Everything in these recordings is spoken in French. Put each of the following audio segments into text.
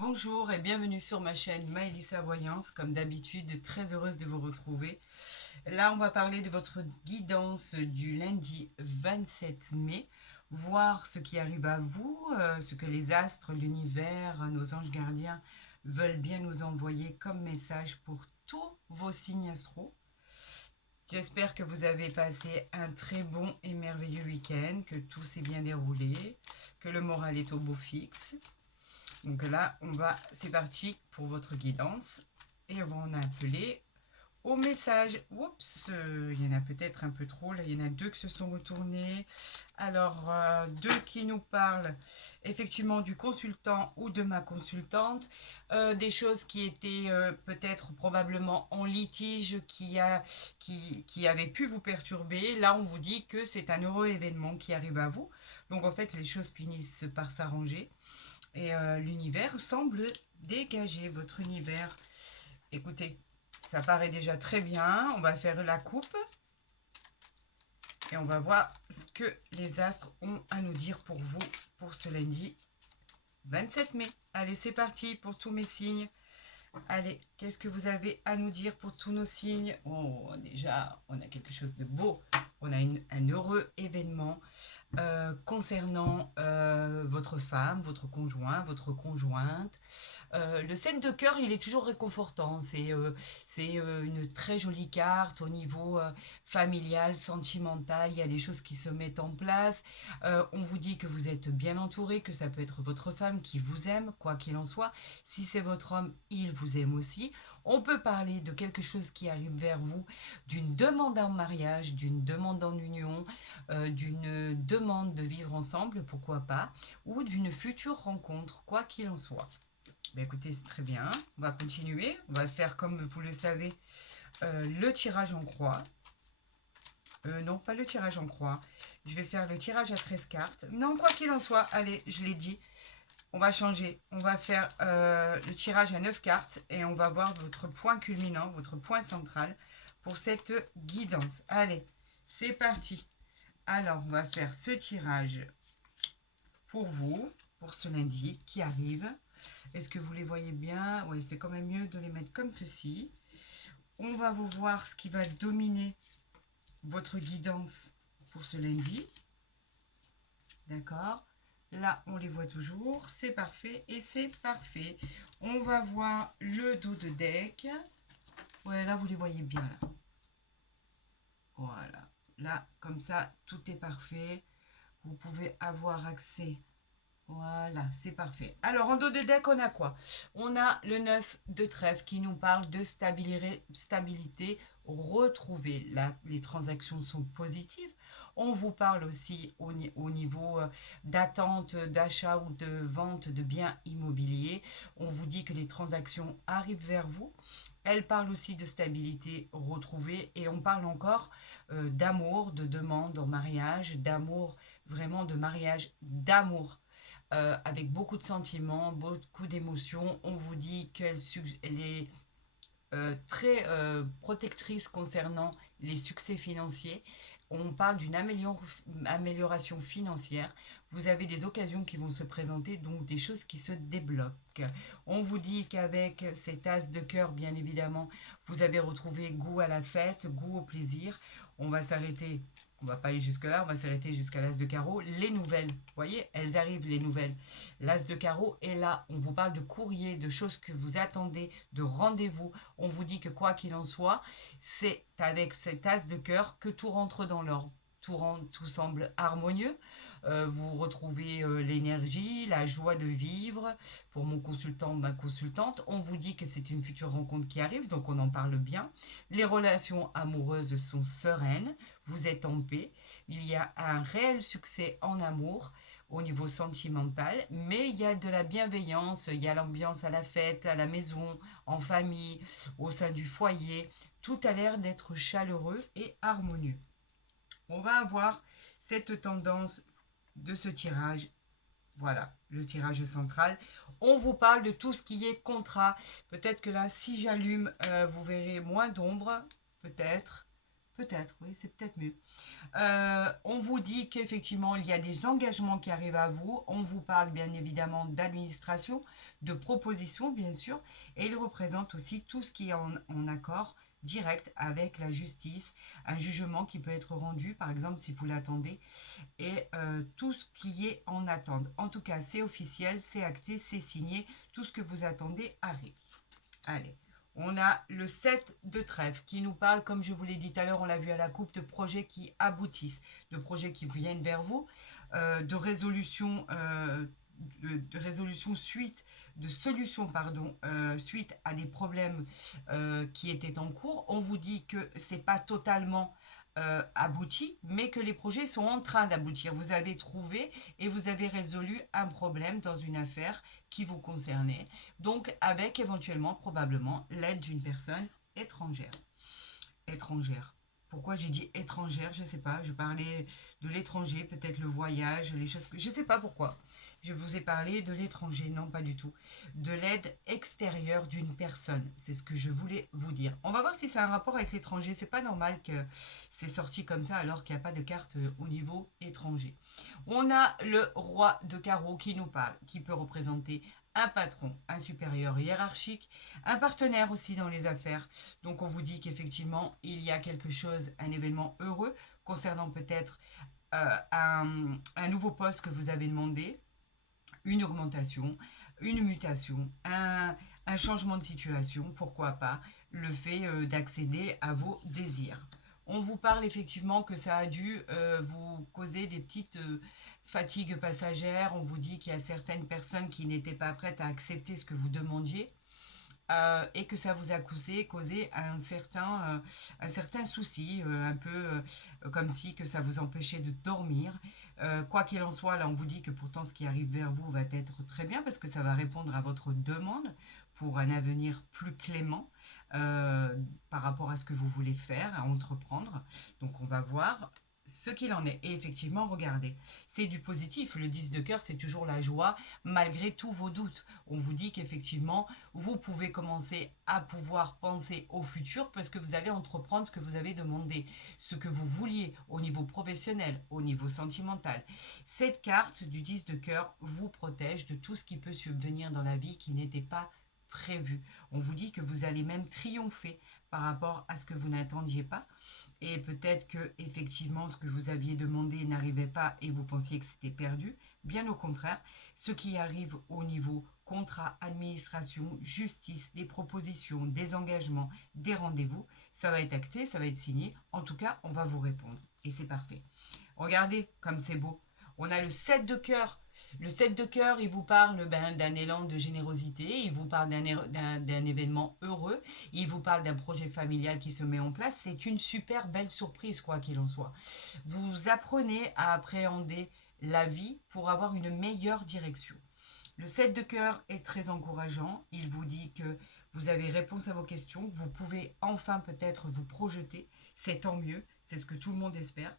Bonjour et bienvenue sur ma chaîne Maëlissa Voyance. Comme d'habitude, très heureuse de vous retrouver. Là, on va parler de votre guidance du lundi 27 mai, voir ce qui arrive à vous, ce que les astres, l'univers, nos anges gardiens veulent bien nous envoyer comme message pour tous vos signes astro. J'espère que vous avez passé un très bon et merveilleux week-end, que tout s'est bien déroulé, que le moral est au beau fixe. Donc là, c'est parti pour votre guidance. Et on va en appeler au message. Oups, il y en a peut-être un peu trop. Là, il y en a deux qui se sont retournés. Alors, deux qui nous parlent effectivement du consultant ou de ma consultante. Des choses qui étaient peut-être probablement en litige, qui avaient pu vous perturber. Là, on vous dit que c'est un heureux événement qui arrive à vous. Donc, en fait, les choses finissent par s'arranger. Et l'univers semble dégager votre univers. Écoutez, ça paraît déjà très bien. On va faire la coupe. Et on va voir ce que les astres ont à nous dire pour vous pour ce lundi 27 mai. Allez, c'est parti pour tous mes signes. Allez, qu'est-ce que vous avez à nous dire pour tous nos signes? Oh, déjà, on a quelque chose de beau. On a un heureux événement concernant votre femme, votre conjoint, votre conjointe. Le 7 de cœur, il est toujours réconfortant. C'est une très jolie carte au niveau familial, sentimental. Il y a des choses qui se mettent en place. On vous dit que vous êtes bien entouré, que ça peut être votre femme qui vous aime, quoi qu'il en soit. Si c'est votre homme, il vous aime aussi. On peut parler de quelque chose qui arrive vers vous, d'une demande en mariage, d'une demande en union, d'une demande de vivre ensemble, pourquoi pas, ou d'une future rencontre, quoi qu'il en soit. Ben écoutez, c'est très bien. On va continuer. On va faire, comme vous le savez, le tirage en croix. Non, pas le tirage en croix. Je vais faire le tirage à 13 cartes. Non, quoi qu'il en soit, allez, je l'ai dit. On va changer. On va faire le tirage à 9 cartes et on va voir votre point culminant, votre point central pour cette guidance. Allez, c'est parti. Alors, on va faire ce tirage pour vous, pour ce lundi qui arrive. Est-ce que vous les voyez bien? Oui, c'est quand même mieux de les mettre comme ceci. On va vous voir ce qui va dominer votre guidance pour ce lundi. D'accord? Là, on les voit toujours. C'est parfait et c'est parfait. On va voir le dos de deck. Ouais, là, vous les voyez bien. Là. Voilà. Là, comme ça, tout est parfait. Vous pouvez avoir accès. Voilà, c'est parfait. Alors, en dos de deck, on a quoi? On a le 9 de trèfle qui nous parle de stabilité retrouvée. Là, les transactions sont positives. On vous parle aussi au niveau d'attente, d'achat ou de vente de biens immobiliers. On vous dit que les transactions arrivent vers vous. Elle parle aussi de stabilité retrouvée et on parle encore d'amour, de demande en mariage, d'amour, vraiment de mariage, d'amour avec beaucoup de sentiments, beaucoup d'émotions. On vous dit elle est très protectrice concernant les succès financiers. On parle d'une amélioration financière. Vous avez des occasions qui vont se présenter, donc des choses qui se débloquent. On vous dit qu'avec cet as de cœur, bien évidemment, vous avez retrouvé goût à la fête, goût au plaisir. On va s'arrêter, on va pas aller jusque-là, on va s'arrêter jusqu'à l'as de carreau. Les nouvelles, vous voyez, elles arrivent, les nouvelles. L'as de carreau est là, on vous parle de courrier, de choses que vous attendez, de rendez-vous. On vous dit que quoi qu'il en soit, c'est avec cette as de cœur que tout rentre dans l'ordre. Tout semble harmonieux. Vous retrouvez l'énergie, la joie de vivre. Pour mon consultant, ma consultante, on vous dit que c'est une future rencontre qui arrive, donc on en parle bien. Les relations amoureuses sont sereines, vous êtes en paix. Il y a un réel succès en amour au niveau sentimental, mais il y a de la bienveillance, il y a l'ambiance à la fête, à la maison, en famille, au sein du foyer. Tout a l'air d'être chaleureux et harmonieux. On va avoir cette tendance de ce tirage. Voilà, le tirage central. On vous parle de tout ce qui est contrat. Peut-être que là, si j'allume, vous verrez moins d'ombre. Peut-être. Peut-être, oui, c'est peut-être mieux. On vous dit qu'effectivement, il y a des engagements qui arrivent à vous. On vous parle bien évidemment d'administration, de propositions, bien sûr, et il représente aussi tout ce qui est en accord direct avec la justice, un jugement qui peut être rendu, par exemple, si vous l'attendez, et tout ce qui est en attente. En tout cas, c'est officiel, c'est acté, c'est signé, tout ce que vous attendez arrive. Allez, on a le 7 de trèfle qui nous parle, comme je vous l'ai dit tout à l'heure, on l'a vu à la coupe, de projets qui aboutissent, de projets qui viennent vers vous, de résolution, de résolution suite, de solution, pardon, suite à des problèmes qui étaient en cours. On vous dit que c'est pas totalement abouti, mais que les projets sont en train d'aboutir. Vous avez trouvé et vous avez résolu un problème dans une affaire qui vous concernait, donc avec éventuellement, probablement, l'aide d'une personne étrangère. Étrangère. Pourquoi j'ai dit étrangère, je ne sais pas. Je parlais de l'étranger, peut-être le voyage, les choses que... Je ne sais pas pourquoi. Je vous ai parlé de l'étranger, non pas du tout. De l'aide extérieure d'une personne. C'est ce que je voulais vous dire. On va voir si ça a un rapport avec l'étranger. C'est pas normal que c'est sorti comme ça alors qu'il n'y a pas de carte au niveau étranger. On a le roi de carreau qui nous parle, qui peut représenter un patron, un supérieur hiérarchique, un partenaire aussi dans les affaires. Donc on vous dit qu'effectivement, il y a quelque chose, un événement heureux concernant peut-être un nouveau poste que vous avez demandé, une augmentation, une mutation, un changement de situation, pourquoi pas, le fait d'accéder à vos désirs. On vous parle effectivement que ça a dû vous causer des petites fatigues passagères. On vous dit qu'il y a certaines personnes qui n'étaient pas prêtes à accepter ce que vous demandiez. Et que ça vous a causé un certain souci, un peu comme si que ça vous empêchait de dormir. Quoi qu'il en soit, là on vous dit que pourtant ce qui arrive vers vous va être très bien parce que ça va répondre à votre demande pour un avenir plus clément par rapport à ce que vous voulez faire, à entreprendre. Donc on va voir ce qu'il en est. Et effectivement, regardez, c'est du positif. Le 10 de cœur, c'est toujours la joie malgré tous vos doutes. On vous dit qu'effectivement, vous pouvez commencer à pouvoir penser au futur parce que vous allez entreprendre ce que vous avez demandé, ce que vous vouliez au niveau professionnel, au niveau sentimental. Cette carte du 10 de cœur vous protège de tout ce qui peut subvenir dans la vie qui n'était pas prévu. On vous dit que vous allez même triompher par rapport à ce que vous n'attendiez pas et peut-être que effectivement ce que vous aviez demandé n'arrivait pas et vous pensiez que c'était perdu. Bien au contraire, ce qui arrive au niveau contrat, administration, justice, des propositions, des engagements, des rendez-vous, ça va être acté, ça va être signé. En tout cas, on va vous répondre et c'est parfait. Regardez comme c'est beau. On a le 7 de cœur. Le 7 de cœur, il vous parle d'un élan de générosité, il vous parle d'un événement heureux, il vous parle d'un projet familial qui se met en place. C'est une super belle surprise, quoi qu'il en soit. Vous apprenez à appréhender la vie pour avoir une meilleure direction. Le 7 de cœur est très encourageant. Il vous dit que vous avez réponse à vos questions. Vous pouvez enfin peut-être vous projeter. C'est tant mieux. C'est ce que tout le monde espère.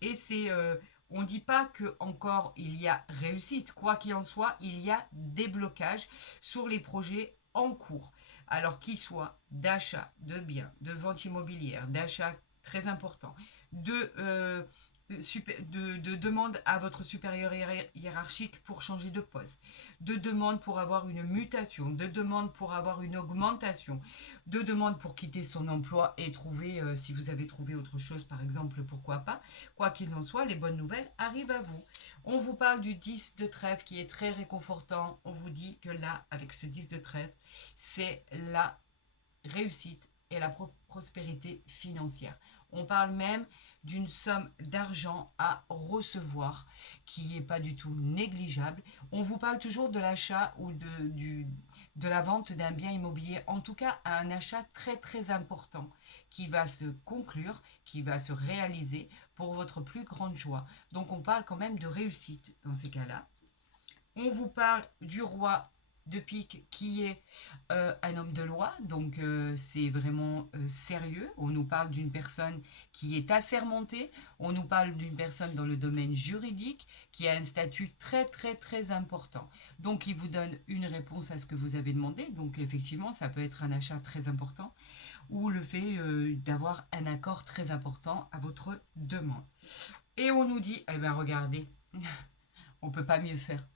Et on ne dit pas que encore il y a réussite. Quoi qu'il en soit, il y a des blocages sur les projets en cours. Alors qu'ils soient d'achat de biens, de vente immobilière, d'achat très important, de demande à votre supérieur hiérarchique pour changer de poste, de demande pour avoir une mutation, de demande pour avoir une augmentation, de demande pour quitter son emploi et trouver, si vous avez trouvé autre chose par exemple, pourquoi pas. Quoi qu'il en soit, les bonnes nouvelles arrivent à vous. On vous parle du 10 de trèfle qui est très réconfortant. On vous dit que là, avec ce 10 de trèfle, c'est la réussite et la prospérité financière. On parle même d'une somme d'argent à recevoir qui n'est pas du tout négligeable. On vous parle toujours de l'achat ou de la vente d'un bien immobilier, en tout cas un achat très très important qui va se conclure, qui va se réaliser pour votre plus grande joie. Donc on parle quand même de réussite dans ces cas-là. On vous parle du roi de pique qui est un homme de loi, donc c'est vraiment sérieux. On nous parle d'une personne qui est assermentée, on nous parle d'une personne dans le domaine juridique qui a un statut très très très important. Donc il vous donne une réponse à ce que vous avez demandé, donc effectivement ça peut être un achat très important ou le fait d'avoir un accord très important à votre demande. Et on nous dit, eh bien regardez, on ne peut pas mieux faire.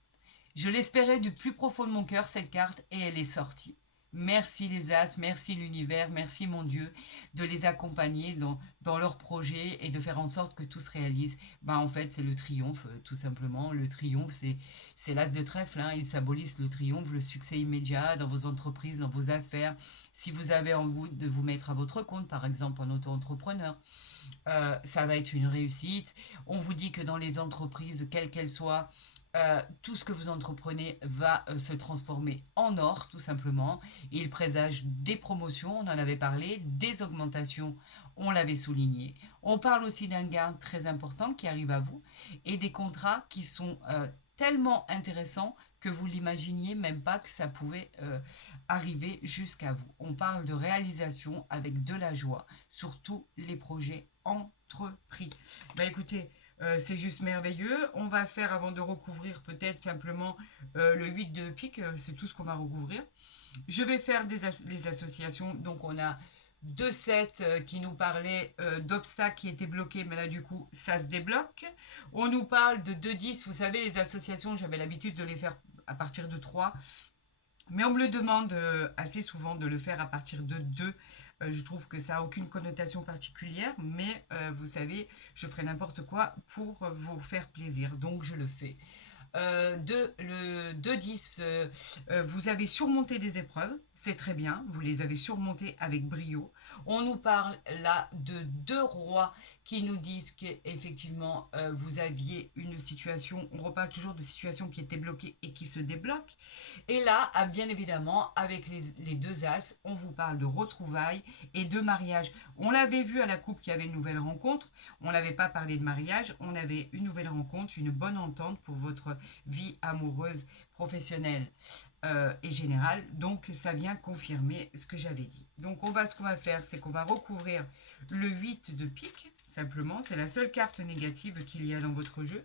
Je l'espérais du plus profond de mon cœur, cette carte, et elle est sortie. Merci les As, merci l'univers, merci mon Dieu de les accompagner dans leurs projets et de faire en sorte que tout se réalise. En fait, c'est le triomphe, tout simplement. Le triomphe, c'est l'As de trèfle. Hein. Il symbolise le triomphe, le succès immédiat dans vos entreprises, dans vos affaires. Si vous avez envie de vous mettre à votre compte, par exemple en auto-entrepreneur, ça va être une réussite. On vous dit que dans les entreprises, quelles qu'elles soient, tout ce que vous entreprenez va se transformer en or, tout simplement. Il présage des promotions, on en avait parlé, des augmentations, on l'avait souligné. On parle aussi d'un gain très important qui arrive à vous et des contrats qui sont tellement intéressants que vous l'imaginiez même pas que ça pouvait arriver jusqu'à vous. On parle de réalisation avec de la joie sur tous les projets entrepris. Écoutez, c'est juste merveilleux. On va faire, avant de recouvrir peut-être simplement le 8 de pique, c'est tout ce qu'on va recouvrir. Je vais faire les associations. Donc on a 2 sets qui nous parlaient d'obstacles qui étaient bloqués, mais là du coup ça se débloque. On nous parle de 2-10, vous savez les associations, j'avais l'habitude de les faire à partir de 3, mais on me le demande assez souvent de le faire à partir de 2. Je trouve que ça n'a aucune connotation particulière, mais vous savez, je ferai n'importe quoi pour vous faire plaisir, donc je le fais. Le 2-10, vous avez surmonté des épreuves, c'est très bien, vous les avez surmontées avec brio. On nous parle là de 2 rois qui nous disent qu'effectivement vous aviez une situation, on reparle toujours de situations qui étaient bloquées et qui se débloquent. Et là, bien évidemment, avec les 2 As, on vous parle de retrouvailles et de mariage. On l'avait vu à la coupe qu'il y avait une nouvelle rencontre, on n'avait pas parlé de mariage, on avait une nouvelle rencontre, une bonne entente pour votre vie amoureuse, professionnelle et générale. Donc ça vient confirmer ce que j'avais dit. Donc ce qu'on va faire, c'est qu'on va recouvrir le 8 de pique, simplement. C'est la seule carte négative qu'il y a dans votre jeu.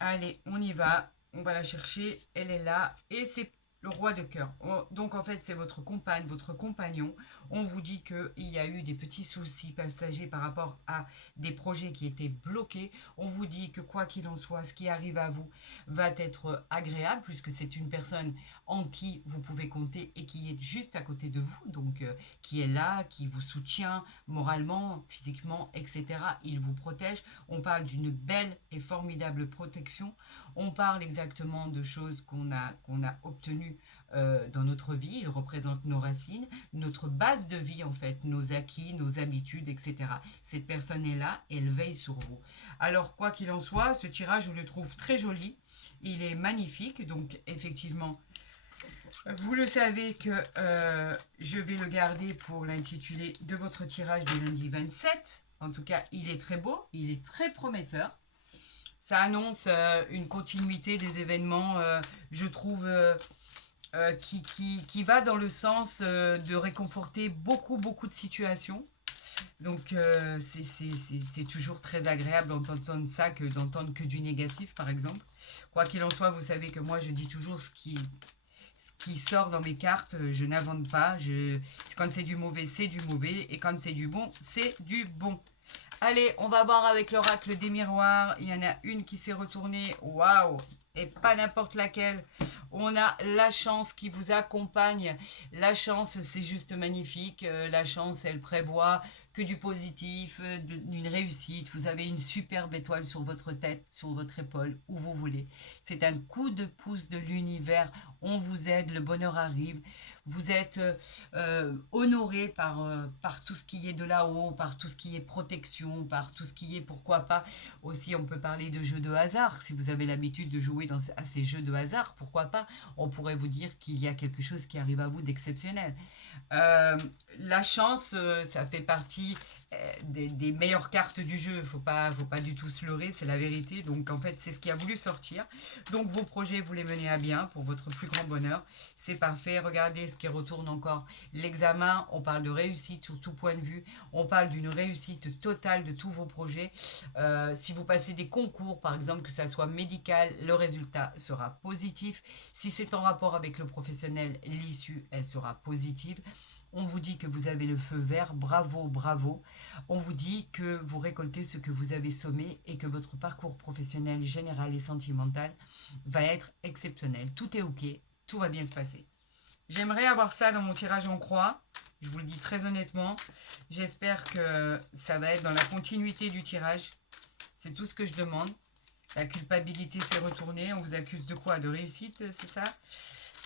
Allez, on y va. On va la chercher. Elle est là. Et c'est le roi de cœur. Donc en fait, c'est votre compagne, votre compagnon. On vous dit qu'il y a eu des petits soucis passagers par rapport à des projets qui étaient bloqués. On vous dit que quoi qu'il en soit, ce qui arrive à vous va être agréable puisque c'est une personne en qui vous pouvez compter et qui est juste à côté de vous, donc qui est là, qui vous soutient moralement, physiquement, etc. Il vous protège. On parle d'une belle et formidable protection. On parle exactement de choses qu'on a obtenues dans notre vie. Il représente nos racines, notre base de vie en fait, nos acquis, nos habitudes, etc. Cette personne est là et elle veille sur vous. Alors quoi qu'il en soit, ce tirage je le trouve très joli. Il est magnifique, donc effectivement, vous le savez que je vais le garder pour l'intituler de votre tirage de lundi 27. En tout cas, il est très beau, il est très prometteur. Ça annonce une continuité des événements, je trouve, qui va dans le sens de réconforter beaucoup de situations. Donc c'est toujours très agréable d'entendre ça que d'entendre que du négatif, par exemple. Quoi qu'il en soit, vous savez que moi je dis toujours ce qui sort dans mes cartes, je n'invente pas. Quand c'est du mauvais, c'est du mauvais. Et quand c'est du bon, c'est du bon. Allez, on va voir avec l'oracle des miroirs. Il y en a une qui s'est retournée. Waouh! Et pas n'importe laquelle. On a la chance qui vous accompagne. La chance, c'est juste magnifique. La chance, elle prévoit que du positif, d'une réussite. Vous avez une superbe étoile sur votre tête, sur votre épaule, où vous voulez. C'est un coup de pouce de l'univers. On vous aide, le bonheur arrive. Vous êtes honoré par tout ce qui est de là-haut, par tout ce qui est protection, par tout ce qui est, pourquoi pas, aussi on peut parler de jeux de hasard. Si vous avez l'habitude de jouer à ces jeux de hasard, pourquoi pas, on pourrait vous dire qu'il y a quelque chose qui arrive à vous d'exceptionnel. La chance, ça fait partie des meilleures cartes du jeu. Faut pas du tout se leurrer, c'est la vérité. Donc en fait, c'est ce qui a voulu sortir. Donc vos projets, vous les menez à bien pour votre plus grand bonheur. C'est parfait. Regardez ce qui retourne encore. L'examen, on parle de réussite sur tout point de vue. On parle d'une réussite totale de tous vos projets. Si vous passez des concours, par exemple, que ça soit médical, le résultat sera positif. Si c'est en rapport avec le professionnel, l'issue, elle sera positive. On vous dit que vous avez le feu vert, bravo, bravo. On vous dit que vous récoltez ce que vous avez semé et que votre parcours professionnel, général et sentimental va être exceptionnel. Tout est OK, tout va bien se passer. J'aimerais avoir ça dans mon tirage en croix. Je vous le dis très honnêtement. J'espère que ça va être dans la continuité du tirage. C'est tout ce que je demande. La culpabilité s'est retournée. On vous accuse de quoi? De réussite, c'est ça?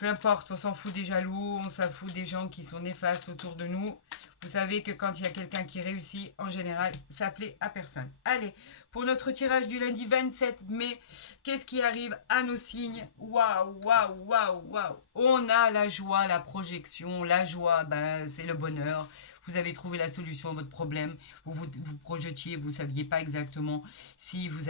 Peu importe, on s'en fout des jaloux, on s'en fout des gens qui sont néfastes autour de nous. Vous savez que quand il y a quelqu'un qui réussit, en général, ça plaît à personne. Allez, pour notre tirage du lundi 27 mai, qu'est-ce qui arrive à nos signes? Waouh, waouh, waouh, waouh. On a la joie, la projection. La joie, c'est le bonheur. Vous avez trouvé la solution à votre problème. Vous projetiez, vous ne saviez pas exactement si vous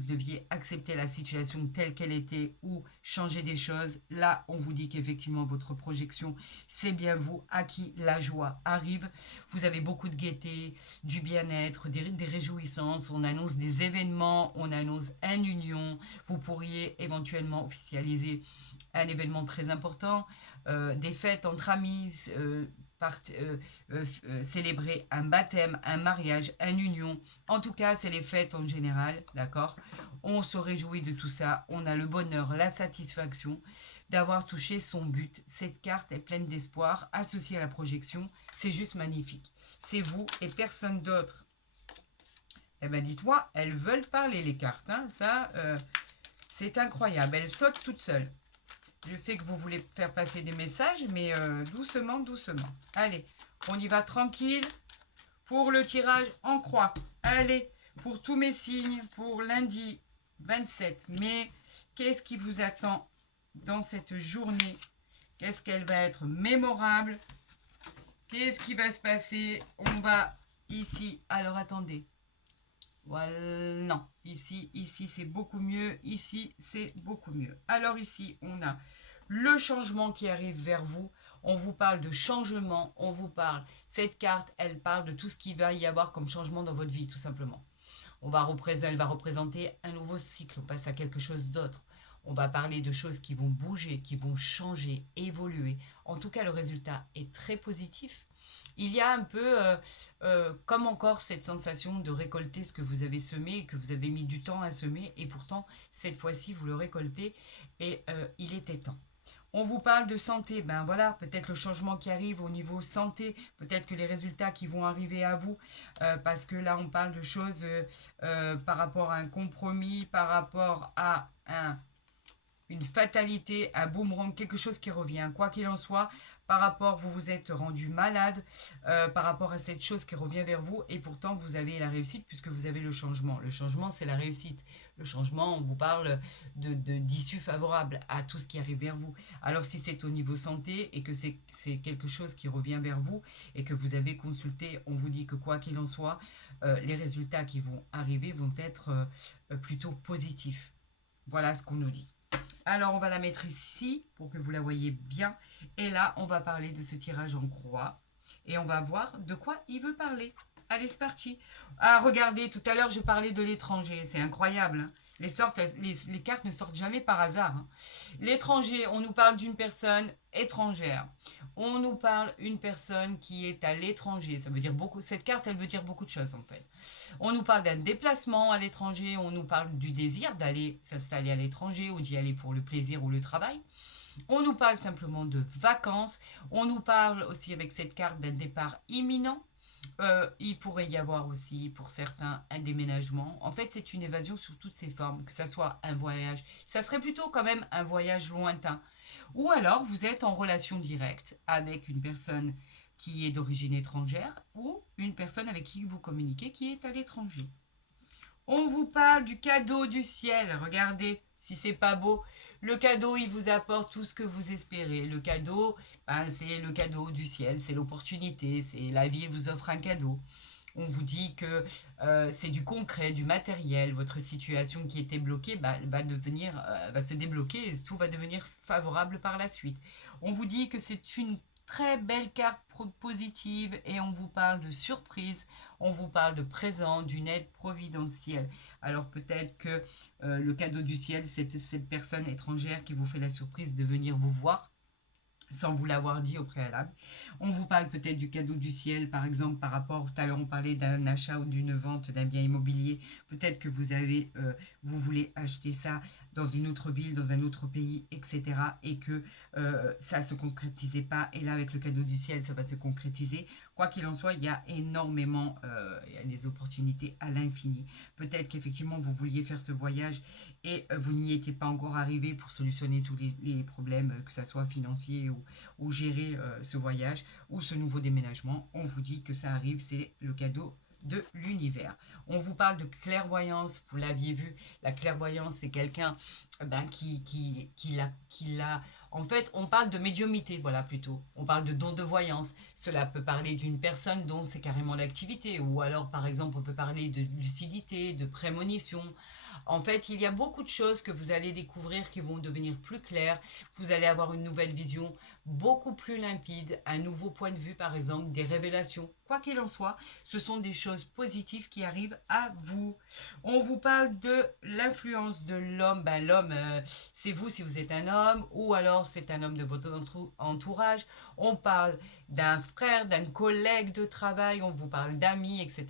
deviez accepter la situation telle qu'elle était ou changer des choses. Là, on vous dit qu'effectivement, votre projection, c'est bien vous à qui la joie arrive. Vous avez beaucoup de gaieté, du bien-être, des réjouissances. On annonce des événements, on annonce une union. Vous pourriez éventuellement officialiser un événement très important, des fêtes entre amis, célébrer un baptême, un mariage, une union. En tout cas, c'est les fêtes en général, d'accord? On se réjouit de tout ça. On a le bonheur, la satisfaction d'avoir touché son but. Cette carte est pleine d'espoir, associée à la projection. C'est juste magnifique. C'est vous et personne d'autre. Eh bien, dites-moi, elles veulent parler, les cartes. Hein? Ça, c'est incroyable. Elles sautent toutes seules. Je sais que vous voulez faire passer des messages, mais doucement, doucement. Allez, on y va tranquille pour le tirage en croix. Allez, pour tous mes signes, pour lundi 27 mai, qu'est-ce qui vous attend dans cette journée? Qu'est-ce qu'elle va être mémorable? Qu'est-ce qui va se passer? On va ici. Alors, attendez. Voilà, non. Ici, c'est beaucoup mieux. Ici, c'est beaucoup mieux. Alors ici, on a le changement qui arrive vers vous. On vous parle de changement. On vous parle. Cette carte, elle parle de tout ce qu'il va y avoir comme changement dans votre vie, tout simplement. Elle va représenter un nouveau cycle. On passe à quelque chose d'autre. On va parler de choses qui vont bouger, qui vont changer, évoluer. En tout cas, le résultat est très positif. Il y a un peu comme encore cette sensation de récolter ce que vous avez semé, que vous avez mis du temps à semer, et pourtant, cette fois-ci, vous le récoltez, et il était temps. On vous parle de santé, ben voilà, peut-être le changement qui arrive au niveau santé, peut-être que les résultats qui vont arriver à vous, parce que là on parle de choses par rapport à un compromis, par rapport à une fatalité, un boomerang, quelque chose qui revient, quoi qu'il en soit, par rapport, vous vous êtes rendu malade, par rapport à cette chose qui revient vers vous, et pourtant vous avez la réussite puisque vous avez le changement. Le changement, c'est la réussite. Le changement, on vous parle d'issue favorable à tout ce qui arrive vers vous. Alors si c'est au niveau santé et que c'est quelque chose qui revient vers vous et que vous avez consulté, on vous dit que quoi qu'il en soit, les résultats qui vont arriver vont être plutôt positifs. Voilà ce qu'on nous dit. Alors, on va la mettre ici pour que vous la voyez bien. Et là, on va parler de ce tirage en croix. Et on va voir de quoi il veut parler. Allez, c'est parti. Ah, regardez, tout à l'heure, je parlais de l'étranger. C'est incroyable. Hein. Les cartes ne sortent jamais par hasard. Hein. L'étranger, on nous parle d'une personne étrangère. On nous parle d'une personne qui est à l'étranger. Ça veut dire beaucoup. Cette carte, elle veut dire beaucoup de choses en fait. On nous parle d'un déplacement à l'étranger. On nous parle du désir d'aller s'installer à l'étranger ou d'y aller pour le plaisir ou le travail. On nous parle simplement de vacances. On nous parle aussi avec cette carte d'un départ imminent. Il pourrait y avoir aussi pour certains un déménagement. En fait, c'est une évasion sous toutes ses formes, que ça soit un voyage. Ça serait plutôt quand même un voyage lointain. Ou alors, vous êtes en relation directe avec une personne qui est d'origine étrangère ou une personne avec qui vous communiquez qui est à l'étranger. On vous parle du cadeau du ciel. Regardez si c'est pas beau. Le cadeau, il vous apporte tout ce que vous espérez. Le cadeau, c'est le cadeau du ciel, c'est l'opportunité, c'est la vie vous offre un cadeau. On vous dit que c'est du concret, du matériel. Votre situation qui était bloquée va se débloquer et tout va devenir favorable par la suite. On vous dit que c'est une très belle carte positive et on vous parle de surprise, on vous parle de présent, d'une aide providentielle. Alors peut-être que le cadeau du ciel, c'est cette personne étrangère qui vous fait la surprise de venir vous voir sans vous l'avoir dit au préalable. On vous parle peut-être du cadeau du ciel, par exemple, par rapport, tout à l'heure on parlait d'un achat ou d'une vente d'un bien immobilier. Peut-être que vous voulez acheter ça dans une autre ville, dans un autre pays, etc. Et que ça ne se concrétisait pas. Et là, avec le cadeau du ciel, ça va se concrétiser. Quoi qu'il en soit, il y a énormément, il y a des opportunités à l'infini. Peut-être qu'effectivement, vous vouliez faire ce voyage et vous n'y étiez pas encore arrivé pour solutionner tous les problèmes, que ce soit financiers ou gérer ce voyage ou ce nouveau déménagement. On vous dit que ça arrive, c'est le cadeau de l'univers. On vous parle de clairvoyance, vous l'aviez vu, la clairvoyance c'est quelqu'un qui l'a. En fait, on parle de médiumité, voilà plutôt. On parle de don de voyance. Cela peut parler d'une personne dont c'est carrément l'activité. Ou alors, par exemple, on peut parler de lucidité, de prémonition. En fait, il y a beaucoup de choses que vous allez découvrir qui vont devenir plus claires. Vous allez avoir une nouvelle vision beaucoup plus limpide, un nouveau point de vue, par exemple, des révélations. Quoi qu'il en soit, ce sont des choses positives qui arrivent à vous. On vous parle de l'influence de l'homme. Ben, l'homme, c'est vous si vous êtes un homme, ou alors c'est un homme de votre entourage. On parle d'un frère, d'un collègue de travail, on vous parle d'amis, etc.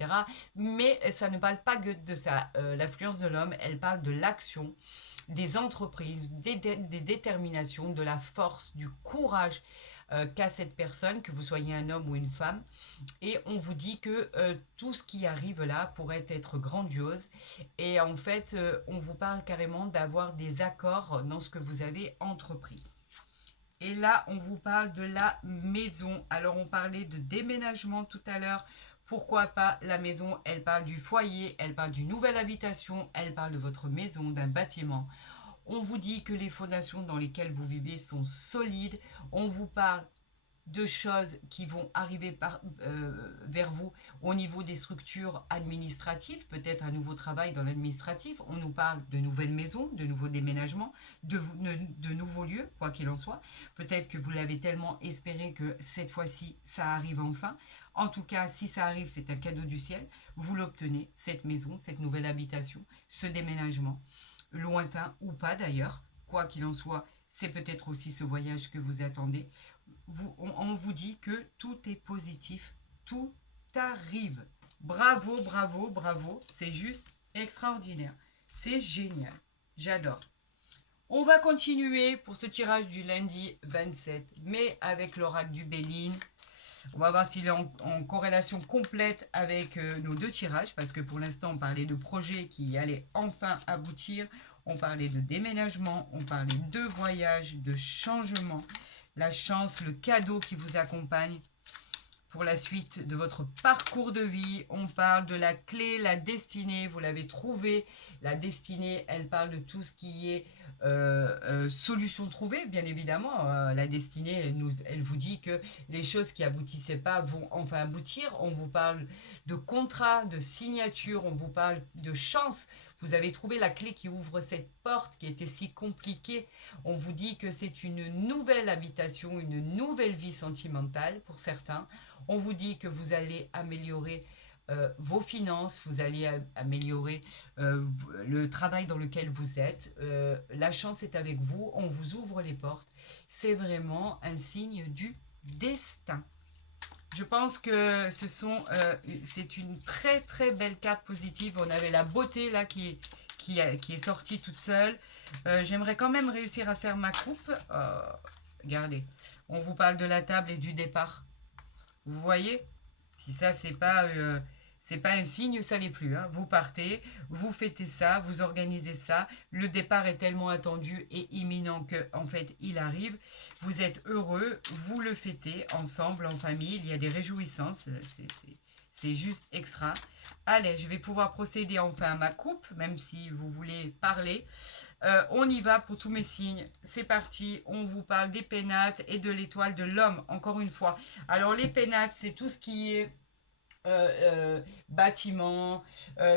Mais ça ne parle pas que de ça. L'influence de l'homme, elle parle de l'action, des entreprises, des déterminations, de la force, du courage qu'a cette personne, que vous soyez un homme ou une femme. Et on vous dit que tout ce qui arrive là pourrait être grandiose. Et en fait, on vous parle carrément d'avoir des accords dans ce que vous avez entrepris. Et là, on vous parle de la maison. Alors, on parlait de déménagement tout à l'heure. Pourquoi pas la maison? Elle parle du foyer, elle parle d'une nouvelle habitation, elle parle de votre maison, d'un bâtiment. On vous dit que les fondations dans lesquelles vous vivez sont solides. On vous parle de choses qui vont arriver vers vous au niveau des structures administratives, peut-être un nouveau travail dans l'administratif. On nous parle de nouvelles maisons, de nouveaux déménagements, de nouveaux lieux, quoi qu'il en soit. Peut-être que vous l'avez tellement espéré que cette fois-ci, ça arrive enfin. En tout cas, si ça arrive, c'est un cadeau du ciel. Vous l'obtenez, cette maison, cette nouvelle habitation, ce déménagement, lointain ou pas d'ailleurs. Quoi qu'il en soit, c'est peut-être aussi ce voyage que vous attendez. On vous dit que tout est positif, tout arrive. Bravo, bravo, bravo, c'est juste extraordinaire. C'est génial, j'adore. On va continuer pour ce tirage du lundi 27 mai avec l'oracle du Béline. On va voir s'il est en corrélation complète avec nos deux tirages, parce que pour l'instant, on parlait de projets qui allaient enfin aboutir. On parlait de déménagement, on parlait de voyage, de changement, la chance, le cadeau qui vous accompagne pour la suite de votre parcours de vie. On parle de la clé, la destinée, vous l'avez trouvée. La destinée, elle parle de tout ce qui est solution trouvée, bien évidemment. La destinée, elle vous dit que les choses qui aboutissaient pas vont enfin aboutir. On vous parle de contrat, de signature, on vous parle de chance. Vous avez trouvé la clé qui ouvre cette porte qui était si compliquée. On vous dit que c'est une nouvelle habitation, une nouvelle vie sentimentale pour certains. On vous dit que vous allez améliorer vos finances, vous allez améliorer le travail dans lequel vous êtes. La chance est avec vous, on vous ouvre les portes. C'est vraiment un signe du destin. Je pense que c'est une très très belle carte positive. On avait la beauté là qui est sortie toute seule. J'aimerais quand même réussir à faire ma coupe. Regardez, on vous parle de la table et du départ. Vous voyez? Si ça, c'est pas un signe, ça l'est plus. Hein. Vous partez, vous fêtez ça, vous organisez ça. Le départ est tellement attendu et imminent que, en fait, il arrive. Vous êtes heureux, vous le fêtez ensemble, en famille. Il y a des réjouissances. C'est juste extra. Allez, je vais pouvoir procéder enfin à ma coupe, même si vous voulez parler. On y va pour tous mes signes. C'est parti. On vous parle des pénates et de l'étoile de l'homme, encore une fois. Alors, les pénates, c'est tout ce qui est bâtiment,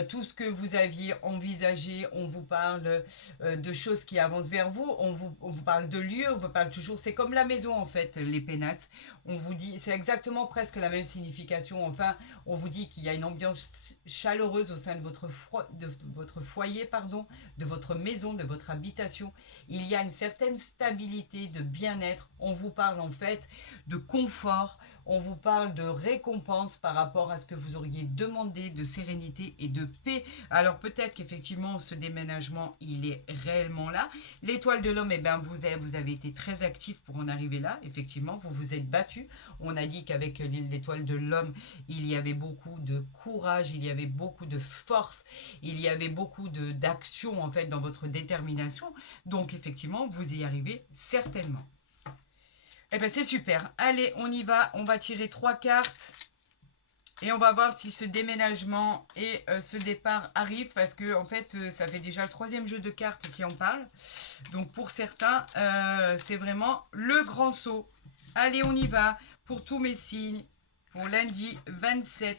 tout ce que vous aviez envisagé, on vous parle de choses qui avancent vers vous, on vous parle de lieux, on vous parle toujours, c'est comme la maison en fait, les pénates, on vous dit, c'est exactement presque la même signification, enfin, on vous dit qu'il y a une ambiance chaleureuse au sein de votre foyer, pardon, de votre maison, de votre habitation, il y a une certaine stabilité, de bien-être, on vous parle en fait de confort, on vous parle de récompense par rapport à ce que vous auriez demandé, de sérénité et de paix. Alors peut-être qu'effectivement ce déménagement il est réellement là. L'étoile de l'homme, eh ben, vous avez été très actif pour en arriver là. Effectivement, vous vous êtes battu. On a dit qu'avec l'étoile de l'homme, il y avait beaucoup de courage, il y avait beaucoup de force, il y avait beaucoup d'action en fait dans votre détermination. Donc effectivement, vous y arrivez certainement. Eh ben c'est super. Allez, on y va. On va tirer 3 cartes. Et on va voir si ce déménagement et ce départ arrivent. Parce que en fait, ça fait déjà le 3e jeu de cartes qui en parle. Donc pour certains, c'est vraiment le grand saut. Allez, on y va. Pour tous mes signes. Pour lundi 27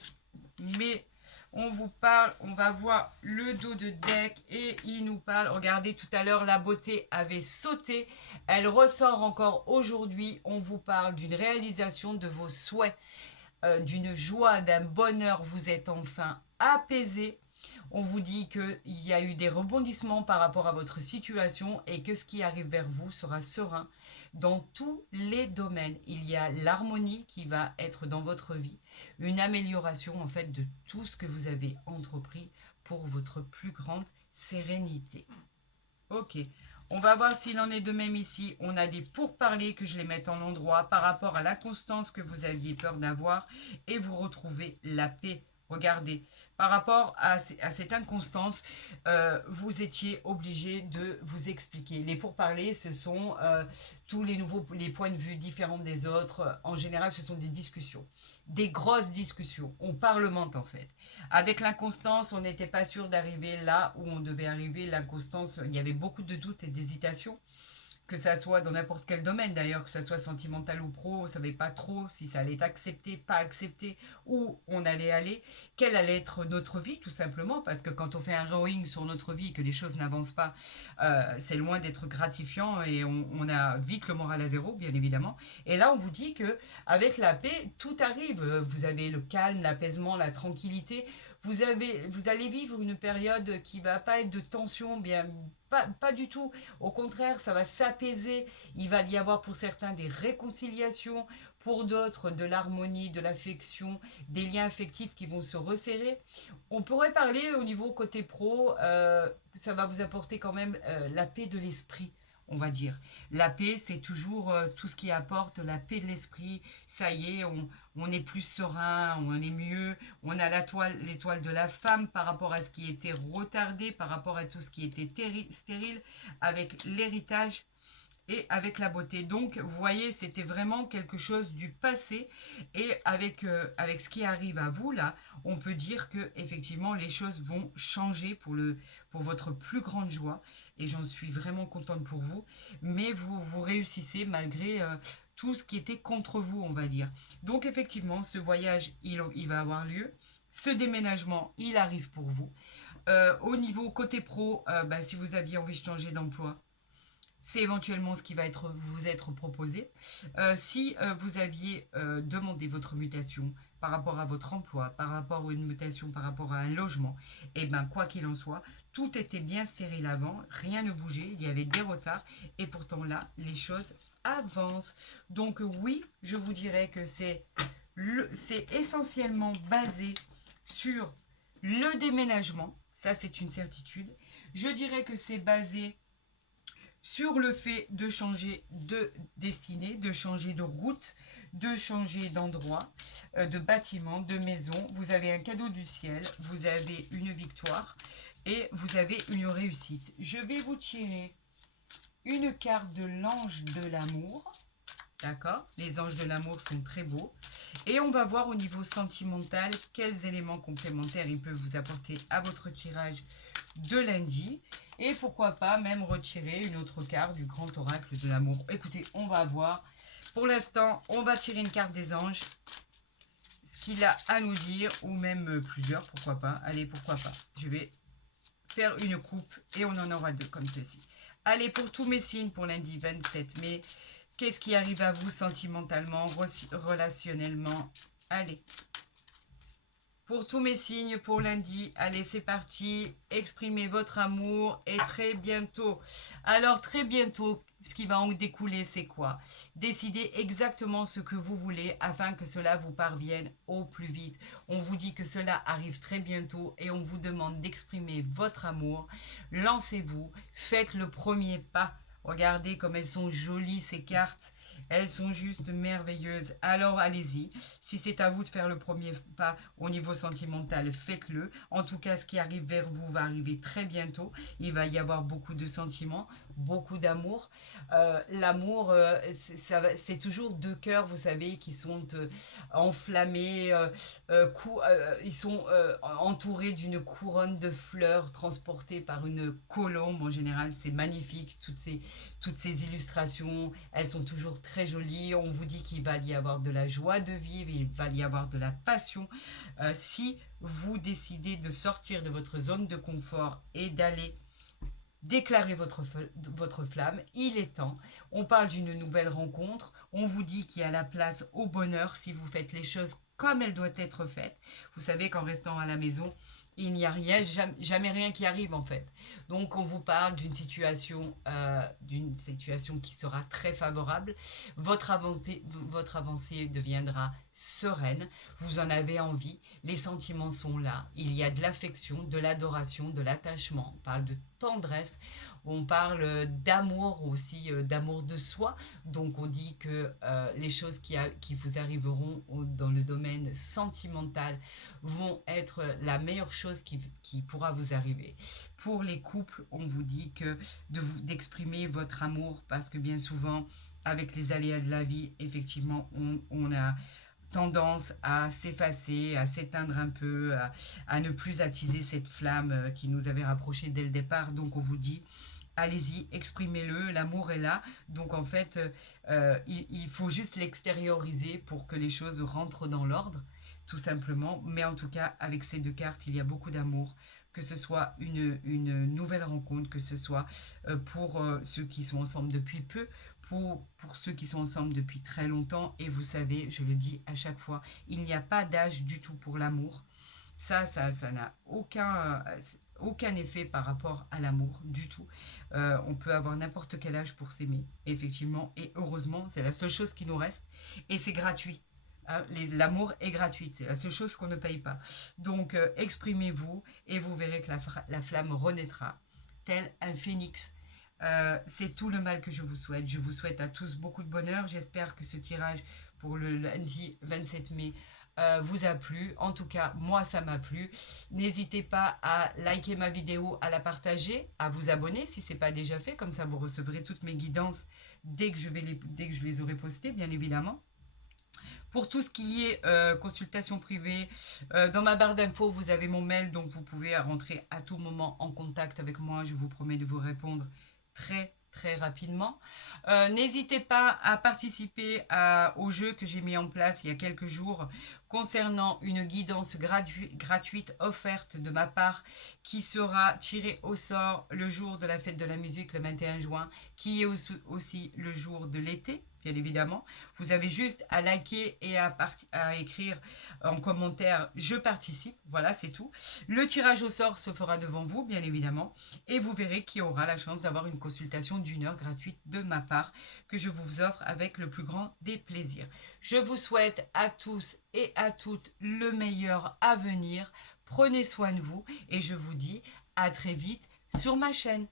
mai. On vous parle, on va voir le dos de deck et il nous parle. Regardez, tout à l'heure, la beauté avait sauté. Elle ressort encore aujourd'hui. On vous parle d'une réalisation de vos souhaits, d'une joie, d'un bonheur. Vous êtes enfin apaisé. On vous dit qu'il y a eu des rebondissements par rapport à votre situation et que ce qui arrive vers vous sera serein dans tous les domaines. Il y a l'harmonie qui va être dans votre vie, une amélioration en fait de tout ce que vous avez entrepris pour votre plus grande sérénité. Ok, on va voir s'il en est de même ici. On a des pourparlers, que je les mette en endroit par rapport à la constance que vous aviez peur d'avoir et vous retrouvez la paix. Regardez, par rapport à cette inconstance, vous étiez obligé de vous expliquer. Les pourparlers, ce sont tous les points de vue différents des autres. En général, ce sont des discussions, des grosses discussions. On parlemente en fait. Avec l'inconstance, on n'était pas sûr d'arriver là où on devait arriver. L'inconstance, il y avait beaucoup de doutes et d'hésitations, que ça soit dans n'importe quel domaine d'ailleurs, que ça soit sentimental ou pro, on ne savait pas trop si ça allait être accepté, pas accepté, où on allait aller, quelle allait être notre vie tout simplement, parce que quand on fait un rowing sur notre vie et que les choses n'avancent pas, c'est loin d'être gratifiant et on a vite le moral à zéro, bien évidemment. Et là, on vous dit que avec la paix, tout arrive. Vous avez le calme, l'apaisement, la tranquillité. Vous allez vivre une période qui va pas être de tension, bien, pas du tout. Au contraire, ça va s'apaiser. Il va y avoir pour certains des réconciliations, pour d'autres de l'harmonie, de l'affection, des liens affectifs qui vont se resserrer. On pourrait parler au niveau côté pro, ça va vous apporter quand même la paix de l'esprit. On va dire. La paix, c'est toujours tout ce qui apporte la paix de l'esprit. Ça y est, on est plus serein, on est mieux. On a l'étoile de la femme par rapport à ce qui était retardé, par rapport à tout ce qui était stérile, avec l'héritage et avec la beauté. Donc, vous voyez, c'était vraiment quelque chose du passé. Et avec ce qui arrive à vous, là, on peut dire que effectivement les choses vont changer pour votre plus grande joie. Et j'en suis vraiment contente pour vous. Mais vous réussissez malgré tout ce qui était contre vous, on va dire. Donc, effectivement, ce voyage, il va avoir lieu. Ce déménagement, il arrive pour vous. Au niveau côté pro, si vous aviez envie de changer d'emploi, c'est éventuellement ce qui va vous être proposé. Si vous aviez demandé votre mutation par rapport à votre emploi, par rapport à une mutation, par rapport à un logement, et bien quoi qu'il en soit, tout était bien stérile avant, rien ne bougeait, il y avait des retards, et pourtant là, les choses avancent. Donc oui, je vous dirais que c'est essentiellement basé sur le déménagement, ça c'est une certitude. Je dirais que c'est basé sur le fait de changer de destinée, de changer de route, de changer d'endroit, de bâtiment, de maison. Vous avez un cadeau du ciel, vous avez une victoire et vous avez une réussite. Je vais vous tirer une carte de l'ange de l'amour. D'accord? Les anges de l'amour sont très beaux. Et on va voir au niveau sentimental quels éléments complémentaires ils peuvent vous apporter à votre tirage de lundi. Et pourquoi pas même retirer une autre carte du grand oracle de l'amour. Écoutez, on va voir. Pour l'instant, on va tirer une carte des anges. qu'il a à nous dire, ou même plusieurs, pourquoi pas. Allez, pourquoi pas. Je vais faire une coupe et on en aura deux comme ceci. Allez, pour tous mes signes pour lundi 27 mai, qu'est-ce qui arrive à vous sentimentalement, relationnellement? Allez. Pour tous mes signes pour lundi, allez, c'est parti. Exprimez votre amour et très bientôt. Alors, très bientôt, ce qui va en découler, c'est quoi? Décidez exactement ce que vous voulez afin que cela vous parvienne au plus vite. On vous dit que cela arrive très bientôt et on vous demande d'exprimer votre amour. Lancez-vous, faites le premier pas. Regardez comme elles sont jolies ces cartes. Elles sont juste merveilleuses. Alors allez-y. Si c'est à vous de faire le premier pas au niveau sentimental, faites-le. En tout cas, ce qui arrive vers vous va arriver très bientôt. Il va y avoir beaucoup de sentiments, beaucoup d'amour. L'amour, c'est toujours deux cœurs, vous savez, qui sont enflammés. Ils sont entourés d'une couronne de fleurs transportées par une colombe. En général, c'est magnifique. Toutes ces illustrations, elles sont toujours très jolies. On vous dit qu'il va y avoir de la joie de vivre, il va y avoir de la passion. Si vous décidez de sortir de votre zone de confort et d'aller déclarer votre flamme, il est temps. On parle d'une nouvelle rencontre. On vous dit qu'il y a la place au bonheur si vous faites les choses comme elles doivent être faites. Vous savez qu'en restant à la maison, il n'y a rien, jamais rien qui arrive en fait. Donc on vous parle d'une situation qui sera très favorable. Votre avancée deviendra sereine. Vous en avez envie. Les sentiments sont là. Il y a de l'affection, de l'adoration, de l'attachement. On parle de tendresse. On parle d'amour aussi, d'amour de soi. Donc on dit que les choses qui vous arriveront dans le domaine sentimental vont être la meilleure chose qui pourra vous arriver. Pour les couples, on vous dit que d'exprimer votre amour parce que bien souvent, avec les aléas de la vie, effectivement, on a tendance à s'effacer, à s'éteindre un peu, à ne plus attiser cette flamme qui nous avait rapprochés dès le départ. Donc on vous dit, allez-y, exprimez-le, l'amour est là. Donc en fait, il faut juste l'extérioriser pour que les choses rentrent dans l'ordre, tout simplement. Mais en tout cas, avec ces deux cartes, il y a beaucoup d'amour. Que ce soit une nouvelle rencontre, que ce soit pour ceux qui sont ensemble depuis peu, pour ceux qui sont ensemble depuis très longtemps. Et vous savez, je le dis à chaque fois, il n'y a pas d'âge du tout pour l'amour. Ça n'a aucun effet par rapport à l'amour du tout. On peut avoir n'importe quel âge pour s'aimer, effectivement, et heureusement, c'est la seule chose qui nous reste, et c'est gratuit. Hein, l'amour est gratuit, c'est la seule chose qu'on ne paye pas. Donc, exprimez-vous, et vous verrez que la flamme renaîtra, tel un phénix. C'est tout le mal que je vous souhaite. Je vous souhaite à tous beaucoup de bonheur. J'espère que ce tirage pour le lundi 27 mai vous a plu. En tout cas, moi, ça m'a plu. N'hésitez pas à liker ma vidéo, à la partager, à vous abonner si ce n'est pas déjà fait. Comme ça, vous recevrez toutes mes guidances dès que je les aurai postées, bien évidemment. Pour tout ce qui est consultation privée, dans ma barre d'infos, vous avez mon mail, donc vous pouvez rentrer à tout moment en contact avec moi. Je vous promets de vous répondre très rapidement. N'hésitez pas à participer au jeu que j'ai mis en place il y a quelques jours concernant une guidance gratuite offerte de ma part qui sera tirée au sort le jour de la fête de la musique le 21 juin, qui est aussi le jour de l'été. Bien évidemment, vous avez juste à liker et à écrire en commentaire « Je participe ». Voilà, c'est tout. Le tirage au sort se fera devant vous, bien évidemment, et vous verrez qui aura la chance d'avoir une consultation d'1 heure gratuite de ma part que je vous offre avec le plus grand des plaisirs. Je vous souhaite à tous et à toutes le meilleur à venir. Prenez soin de vous et je vous dis à très vite sur ma chaîne.